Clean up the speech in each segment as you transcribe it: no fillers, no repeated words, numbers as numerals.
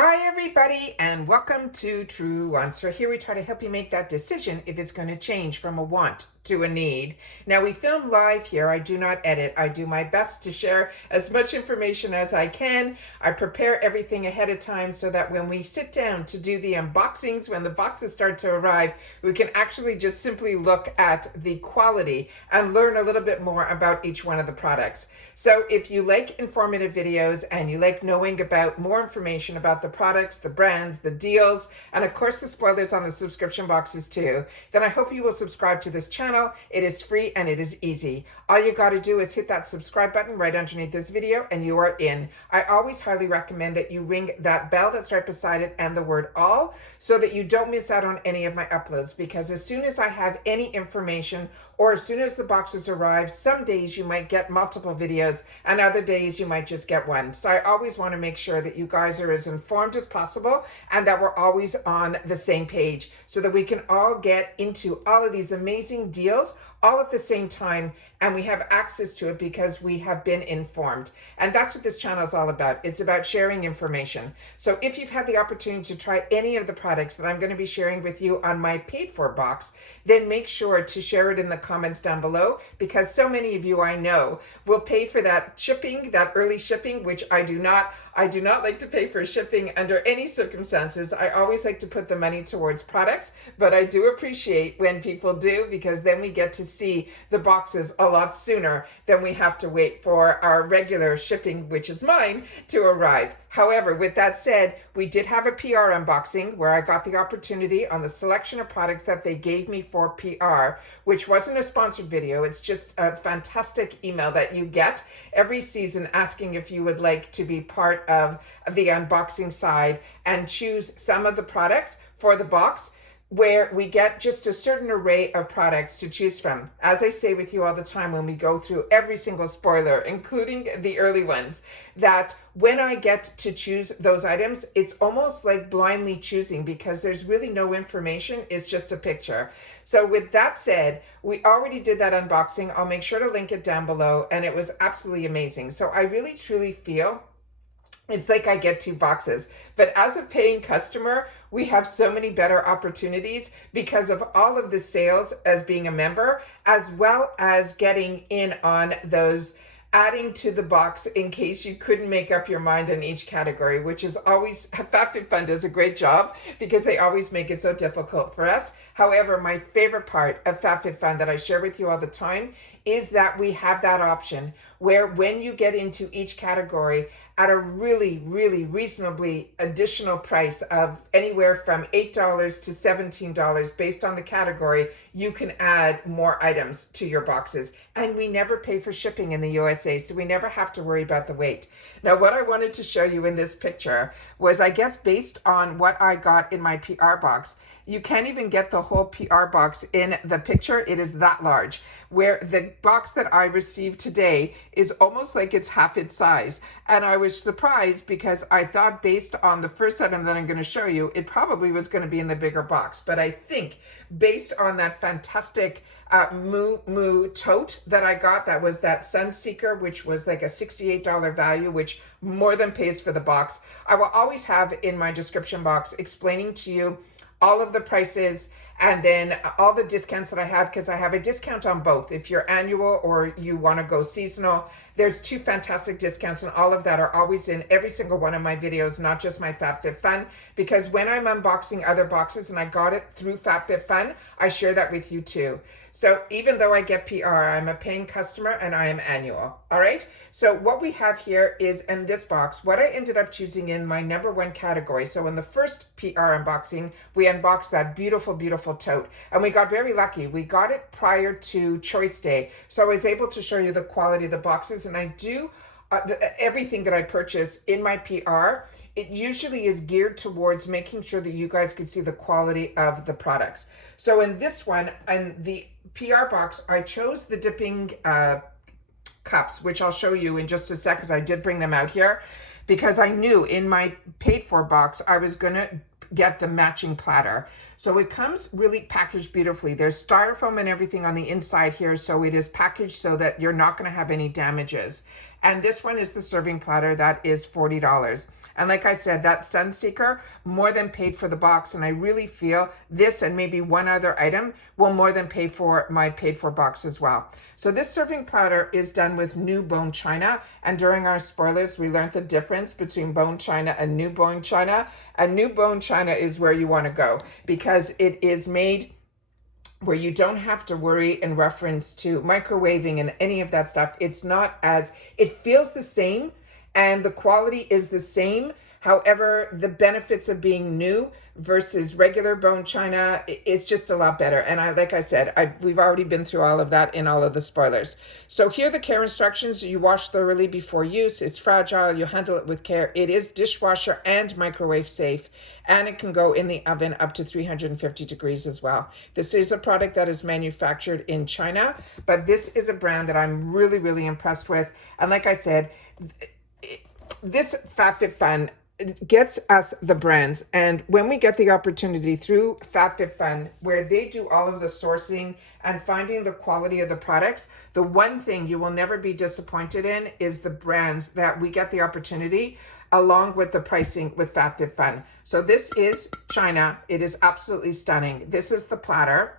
Hi everybody and welcome to Truewants. So here we try to help you make that decision if it's going to change from a want to a need. Now we film live here. I do not edit. I do my best to share as much information as I can. I prepare everything ahead of time so that when we sit down to do the unboxings, when the boxes start to arrive, we can actually just simply look at the quality and learn a little bit more about each one of the products. So if you like informative videos and you like knowing about more information about the products, the brands, the deals, and of course the spoilers on the subscription boxes too, then I hope you will subscribe to this channel. It is free and it is easy. All you got to do is hit that subscribe button right underneath this video and you are in. I always highly recommend that you ring that bell that's right beside it and the word all so that you don't miss out on any of my uploads, because as soon as I have any information or as soon as the boxes arrive, some days you might get multiple videos and other days you might just get one. So I always want to make sure that you guys are as informed as possible and that we're always on the same page so that we can all get into all of these amazing deals all at the same time, and we have access to it because we have been informed. And that's what this channel is all about. It's about sharing information. So if you've had the opportunity to try any of the products that I'm going to be sharing with you on my paid for box, then make sure to share it in the comments down below, because so many of you I know will pay for that shipping, that early shipping, which I do not. I do not like to pay for shipping under any circumstances. I always like to put the money towards products, but I do appreciate when people do, because then we get to see the boxes a lot sooner than we have to wait for our regular shipping, which is mine, to arrive. However, with that said, we did have a PR unboxing where I got the opportunity on the selection of products that they gave me for PR, which wasn't a sponsored video. It's just a fantastic email that you get every season asking if you would like to be part of the unboxing side and choose some of the products for the box, where we get just a certain array of products to choose from. As I say with you all the time when we go through every single spoiler, including the early ones, that when I get to choose those items, it's almost like blindly choosing because there's really no information, it's just a picture. So with that said, we already did that unboxing. I'll make sure to link it down below, and it was absolutely amazing. So I really truly feel it's like I get two boxes. But as a paying customer, we have so many better opportunities because of all of the sales as being a member, as well as getting in on those adding to the box in case you couldn't make up your mind in each category, which is always, FabFitFun does a great job because they always make it so difficult for us. However, my favorite part of FabFitFun that I share with you all the time is that we have that option where when you get into each category at a really, really reasonably additional price of anywhere from $8 to $17 based on the category, you can add more items to your boxes. And we never pay for shipping in the USA, so we never have to worry about the weight. Now, what I wanted to show you in this picture was, I guess, based on what I got in my PR box, you can't even get the whole PR box in the picture. It is that large, where the box that I received today is almost like it's half its size. And I was surprised because I thought, based on the first item that I'm going to show you, it probably was going to be in the bigger box. But I think based on that fantastic Moo tote that I got, that was that Sunseeker, which was like a $68 value, which more than pays for the box. I will always have in my description box explaining to you all of the prices and then all the discounts that I have, because I have a discount on both. If you're annual or you want to go seasonal, there's two fantastic discounts, and all of that are always in every single one of my videos, not just my FabFitFun, because when I'm unboxing other boxes and I got it through FabFitFun, I share that with you too. So even though I get PR, I'm a paying customer and I am annual. All right. So what we have here is, in this box, what I ended up choosing in my number one category. So in the first PR unboxing, we unboxed that beautiful, beautiful tote, and we got very lucky. We got it prior to Choice Day. So I was able to show you the quality of the boxes, and I do everything that I purchase in my PR, it usually is geared towards making sure that you guys can see the quality of the products. So in this one, in the PR box, I chose the dipping cups, which I'll show you in just a sec, because I did bring them out here, because I knew in my paid for box I was going to get the matching platter. So it comes really packaged beautifully. There's styrofoam and everything on the inside here, so it is packaged so that you're not going to have any damages. And this one is the serving platter that is $40. And like I said, that Sunseeker more than paid for the box. And I really feel this and maybe one other item will more than pay for my paid for box as well. So this serving platter is done with new bone china. And during our spoilers, we learned the difference between bone china and new bone china. And new bone china is where you want to go because it is made where you don't have to worry in reference to microwaving and any of that stuff. It's not as, it feels the same and the quality is the same. However, the benefits of being new versus regular bone china, it's just a lot better. And like I said, we've already been through all of that in all of the spoilers. So here are the care instructions. You wash thoroughly before use. It's fragile. You handle it with care. It is dishwasher and microwave safe, and it can go in the oven up to 350 degrees as well. This is a product that is manufactured in China, but this is a brand that I'm really, really impressed with. And like I said, this FabFitFun gets us the brands, and when we get the opportunity through FabFitFun where they do all of the sourcing and finding the quality of the products, the one thing you will never be disappointed in is the brands that we get the opportunity along with the pricing with FabFitFun. So this is China. It is absolutely stunning. This is the platter.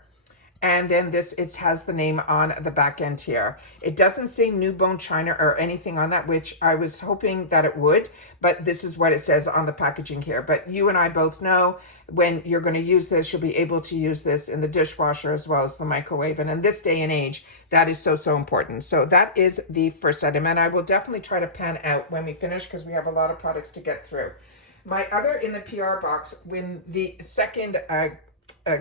And then this, it has the name on the back end here. It doesn't say new bone china or anything on that, which I was hoping that it would, but this is what it says on the packaging here. But you and I both know when you're going to use this, you'll be able to use this in the dishwasher as well as the microwave. And in this day and age, that is so, so important. So that is the first item. And I will definitely try to pan out when we finish because we have a lot of products to get through. My other in the PR box, when the second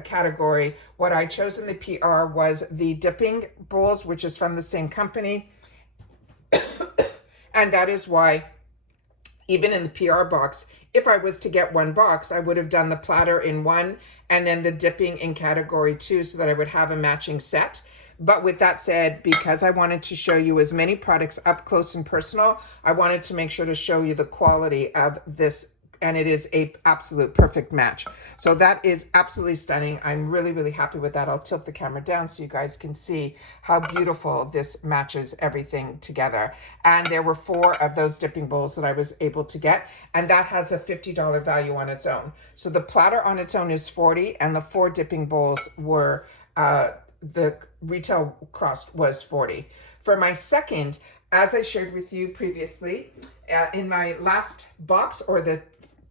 category, what I chose in the PR was the dipping bowls, which is from the same company. And that is why even in the PR box, if I was to get one box, I would have done the platter in one and then the dipping in category 2 so that I would have a matching set. But with that said, because I wanted to show you as many products up close and personal, I wanted to make sure to show you the quality of this, and it is a absolute perfect match. So that is absolutely stunning. I'm really, really happy with that. I'll tilt the camera down so you guys can see how beautiful this matches everything together. And there were 4 of those dipping bowls that I was able to get, and that has a $50 value on its own. So the platter on its own is $40, and the 4 dipping bowls were, the retail cost was $40. For my second, as I shared with you previously, in my last box or the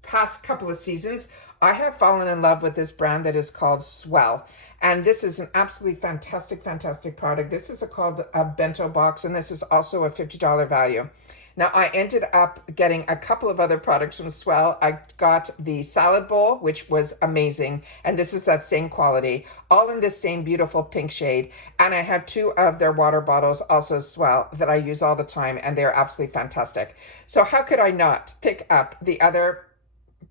past couple of seasons, I have fallen in love with this brand that is called Swell. And this is an absolutely fantastic, fantastic product. This is called a bento box, and this is also a $50 value. Now, I ended up getting a couple of other products from Swell. I got the salad bowl, which was amazing. And this is that same quality, all in this same beautiful pink shade. And I have 2 of their water bottles, also Swell, that I use all the time, and they're absolutely fantastic. So how could I not pick up the other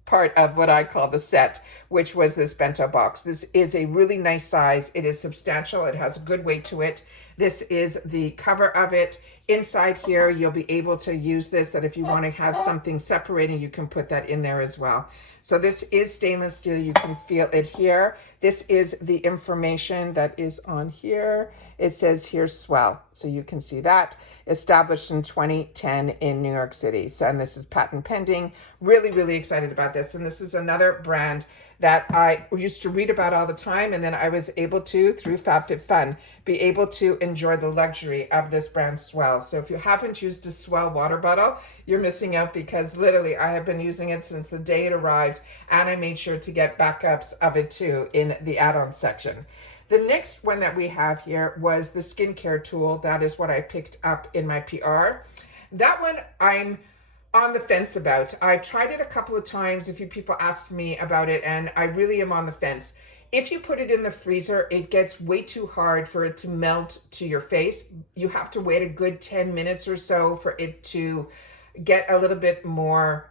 part of what I call the set, which was this bento box? This is a really nice size. It is substantial. It has a good weight to it. This is the cover of it. Inside here, you'll be able to use this, that if you want to have something separating, you can put that in there as well. So this is stainless steel. You can feel it here. This is the information that is on here. It says here Swell. So you can see that. Established in 2010 in New York City. So, and this is patent pending. Really, really excited about this. And this is another brand that I used to read about all the time. And then I was able to, through FabFitFun, be able to enjoy the luxury of this brand Swell. So if you haven't used a Swell water bottle, you're missing out, because literally I have been using it since the day it arrived. And I made sure to get backups of it too in the add-on section. The next one that we have here was the skincare tool. That is what I picked up in my PR. That one I'm on the fence about. I've tried it a couple of times. A few people asked me about it, and I really am on the fence. If you put it in the freezer, it gets way too hard for it to melt to your face. You have to wait a good 10 minutes or so for it to get a little bit more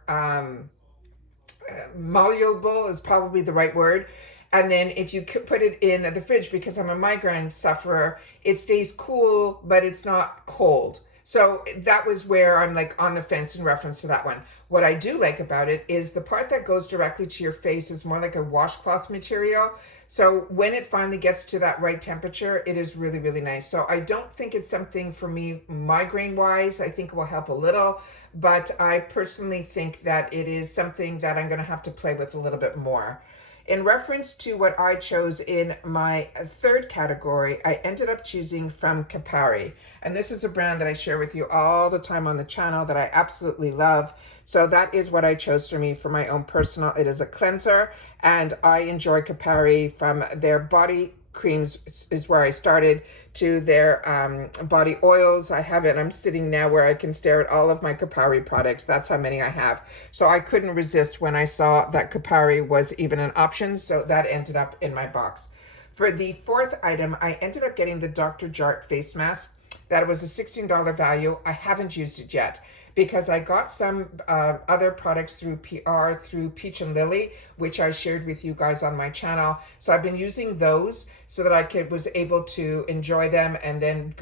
malleable is probably the right word. And then if you put it in the fridge, because I'm a migraine sufferer, it stays cool, but it's not cold. So that was where I'm like on the fence in reference to that one. What I do like about it is the part that goes directly to your face is more like a washcloth material. So when it finally gets to that right temperature, it is really, really nice. So I don't think it's something for me migraine wise. I think it will help a little, but I personally think that it is something that I'm going to have to play with a little bit more. In reference to what I chose in my third category, I ended up choosing from Kopari. And this is a brand that I share with you all the time on the channel that I absolutely love. So that is what I chose for me for my own personal. It is a cleanser, and I enjoy Kopari from their body creams is where I started, to their body oils. I have it. I'm sitting now where I can stare at all of my Kopari products. That's how many I have. So I couldn't resist when I saw that Kopari was even an option. So that ended up in my box. For the fourth item, I ended up getting the Dr. Jart face mask. That was a $16 value. I haven't used it yet because I got some other products through PR, through Peach and Lily, which I shared with you guys on my channel. So I've been using those so that I was able to enjoy them and then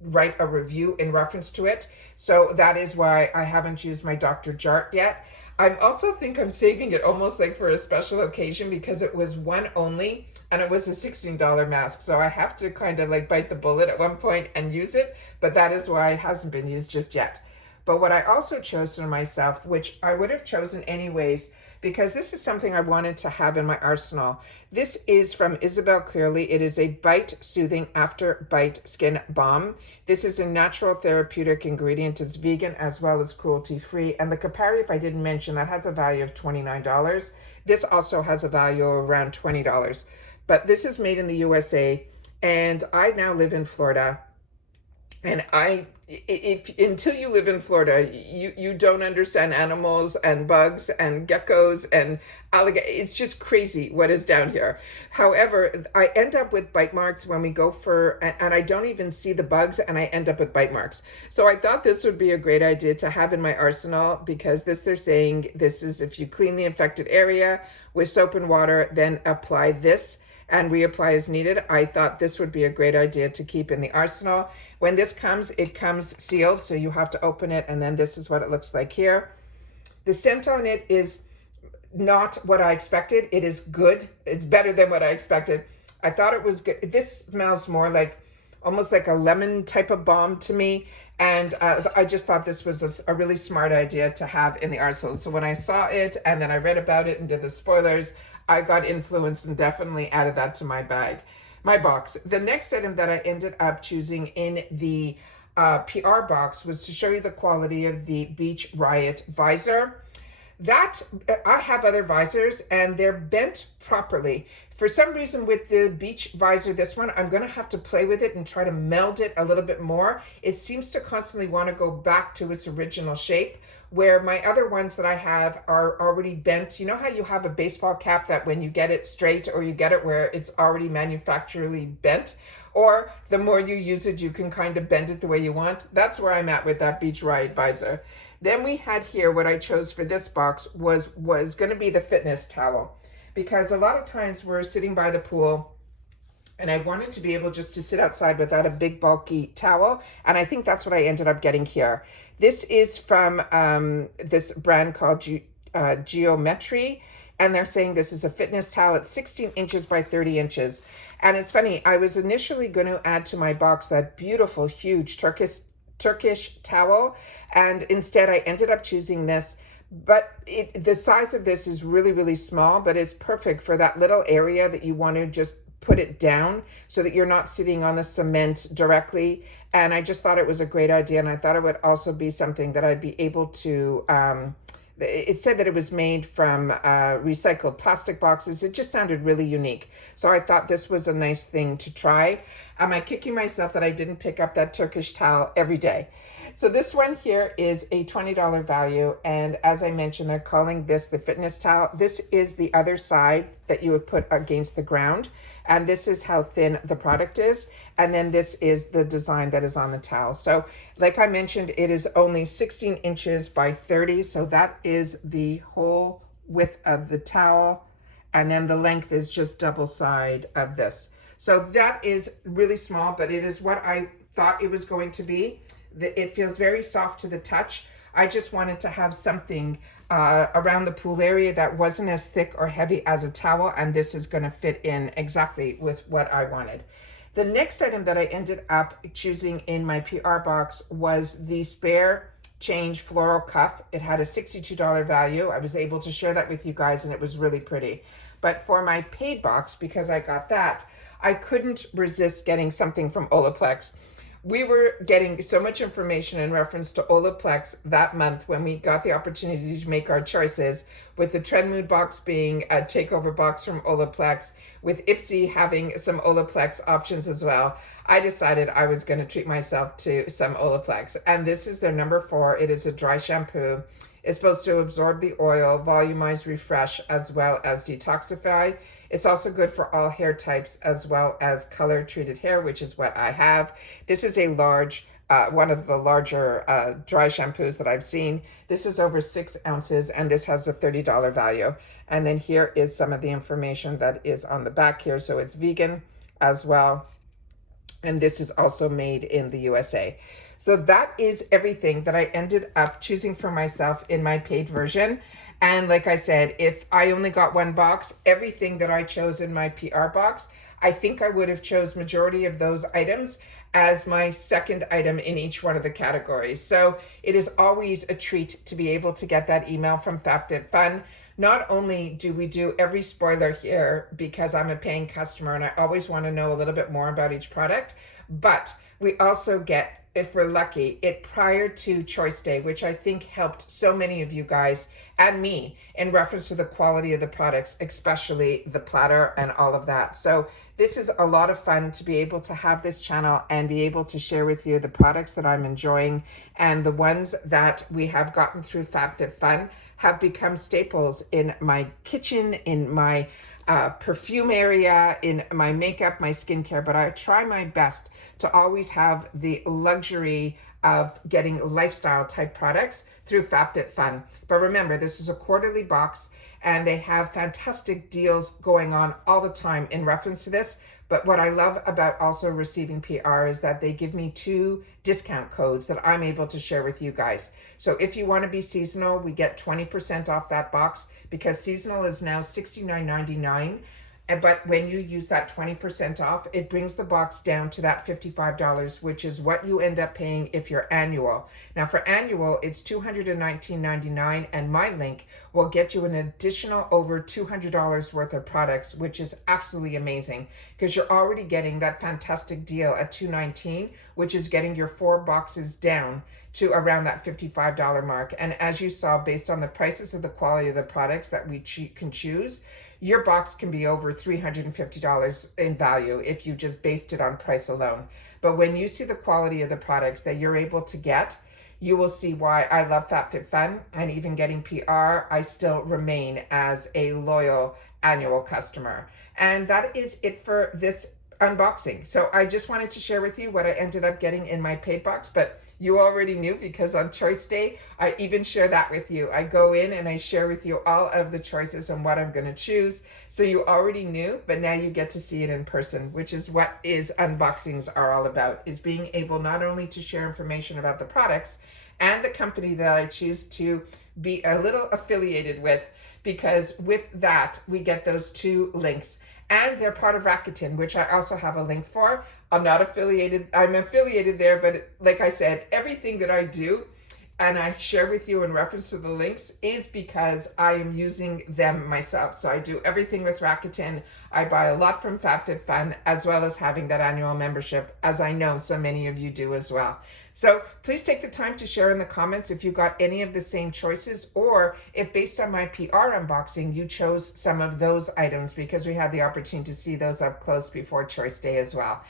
write a review in reference to it. So that is why I haven't used my Dr. Jart yet. I also think I'm saving it almost like for a special occasion because it was one only and it was a $16 mask. So I have to kind of like bite the bullet at one point and use it, but that is why it hasn't been used just yet. But what I also chose for myself, which I would have chosen anyways, because this is something I wanted to have in my arsenal. This is from Isabella Clearly. It is a bite soothing after bite skin balm. This is a natural therapeutic ingredient. It's vegan as well as cruelty free. And the Kopari, if I didn't mention, that has a value of $29. This also has a value of around $20. But this is made in the USA, and I now live in Florida. And if until you live in Florida, you don't understand animals and bugs and geckos and alligators. It's just crazy what is down here. However, I end up with bite marks when we go and I don't even see the bugs, and I end up with bite marks. So I thought this would be a great idea to have in my arsenal, because they're saying this is if you clean the affected area with soap and water, then apply this and reapply as needed. I thought this would be a great idea to keep in the arsenal. When this comes, it comes sealed, so you have to open it, and then this is what it looks like here. The scent on it is not what I expected. It is good. It's better than what I expected. I thought it was good. This smells more like almost like a lemon type of balm to me, and I just thought this was a really smart idea to have in the arsenal. So when I saw it and then I read about it and did the spoilers, I got influenced and definitely added that to my box. The next item that I ended up choosing in the PR box was to show you the quality of the Beach Riot visor. That I have other visors and they're bent properly. For some reason with the Beach visor, this one, I'm going to have to play with it and try to meld it a little bit more. It seems to constantly want to go back to its original shape, where my other ones that I have are already bent. You know how you have a baseball cap that when you get it straight or you get it where it's already manufacturally bent, or the more you use it, you can kind of bend it the way you want? That's where I'm at with that Beach Riot visor. Then we had here, what I chose for this box was going to be the fitness towel, because a lot of times we're sitting by the pool and I wanted to be able just to sit outside without a big bulky towel. And I think that's what I ended up getting here. This is from this brand called Geometry. And they're saying this is a fitness towel. It's 16 inches by 30 inches. And it's funny, I was initially going to add to my box that beautiful, huge Turkish towel. And instead I ended up choosing this. But the size of this is really, really small, but it's perfect for that little area that you want to just put it down so that you're not sitting on the cement directly. And I just thought it was a great idea. And I thought it would also be something that I'd be able to, it said that it was made from recycled plastic boxes. It just sounded really unique. So I thought this was a nice thing to try. Am I kicking myself that I didn't pick up that Turkish towel every day? So this one here is a $20 value. And as I mentioned, they're calling this the fitness towel. This is the other side that you would put against the ground. And this is how thin the product is. And then this is the design that is on the towel. So like I mentioned, it is only 16 inches by 30. So that is the whole width of the towel. And then the length is just double side of this. So that is really small, but it is what I thought it was going to be. It feels very soft to the touch. I just wanted to have something around the pool area that wasn't as thick or heavy as a towel, and this is going to fit in exactly with what I wanted. The next item that I ended up choosing in my PR box was the Spare Change Floral Cuff. It had a $62 value. I was able to share that with you guys, and it was really pretty. But for my paid box, because I got that, I couldn't resist getting something from Olaplex. We were getting so much information in reference to Olaplex that month when we got the opportunity to make our choices, with the Trend Mood box being a takeover box from Olaplex, with Ipsy having some Olaplex options as well. I decided I was going to treat myself to some Olaplex. And this is their number 4. It is a dry shampoo. It's supposed to absorb the oil, volumize, refresh, as well as detoxify. It's also good for all hair types as well as color treated hair, which is what I have. This is a large, one of the larger dry shampoos that I've seen. This is over 6 ounces, and this has a $30 value. And then here is some of the information that is on the back here. So it's vegan as well. And this is also made in the USA. So that is everything that I ended up choosing for myself in my paid version. And like I said, if I only got one box, everything that I chose in my PR box, I think I would have chose majority of those items as my second item in each one of the categories. So it is always a treat to be able to get that email from FabFitFun. Not only do we do every spoiler here because I'm a paying customer and I always want to know a little bit more about each product, but we also get, if we're lucky, it prior to Choice Day, which I think helped so many of you guys and me in reference to the quality of the products, especially the platter and all of that. So this is a lot of fun to be able to have this channel and be able to share with you the products that I'm enjoying, and the ones that we have gotten through FabFitFun have become staples in my kitchen, in my perfume area, in my makeup, my skincare. But I try my best to always have the luxury of getting lifestyle type products through FabFitFun. But remember, this is a quarterly box and they have fantastic deals going on all the time in reference to this. But what I love about also receiving PR is that they give me 2 discount codes that I'm able to share with you guys. So if you want to be seasonal, we get 20% off that box, because seasonal is now $69.99. But when you use that 20% off, it brings the box down to that $55, which is what you end up paying if you're annual. Now for annual, it's $219.99, and my link will get you an additional over $200 worth of products, which is absolutely amazing, because you're already getting that fantastic deal at $219, which is getting your 4 boxes down to around that $55 mark. And as you saw, based on the prices of the quality of the products that we can choose, your box can be over $350 in value if you just based it on price alone. But when you see the quality of the products that you're able to get, you will see why I love FabFitFun. And even getting PR, I still remain as a loyal annual customer. And that is it for this unboxing. So I just wanted to share with you what I ended up getting in my paid box, but you already knew, because on Choice Day, I even share that with you. I go in and I share with you all of the choices and what I'm going to choose. So you already knew, but now you get to see it in person, which is what unboxings are all about, is being able not only to share information about the products and the company that I choose to be a little affiliated with, because with that, we get those 2 links. And they're part of Rakuten, which I also have a link for. I'm not affiliated. I'm affiliated there, but like I said, everything that I do and I share with you in reference to the links is because I am using them myself. So I do everything with Rakuten. I buy a lot from FabFitFun, as well as having that annual membership, as I know so many of you do as well. So please take the time to share in the comments if you got any of the same choices, or if based on my PR unboxing, you chose some of those items, because we had the opportunity to see those up close before Choice Day as well.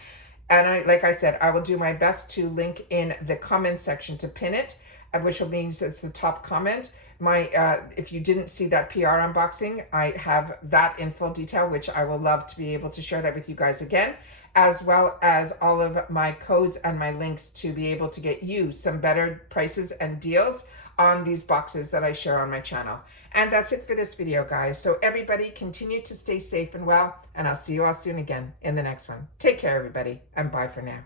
And like I said, I will do my best to link in the comment section to pin it, which means it's the top comment. If you didn't see that PR unboxing, I have that in full detail, which I will love to be able to share that with you guys again, as well as all of my codes and my links to be able to get you some better prices and deals on these boxes that I share on my channel. And that's it for this video, guys. So everybody continue to stay safe and well, and I'll see you all soon again in the next one. Take care, everybody, and bye for now.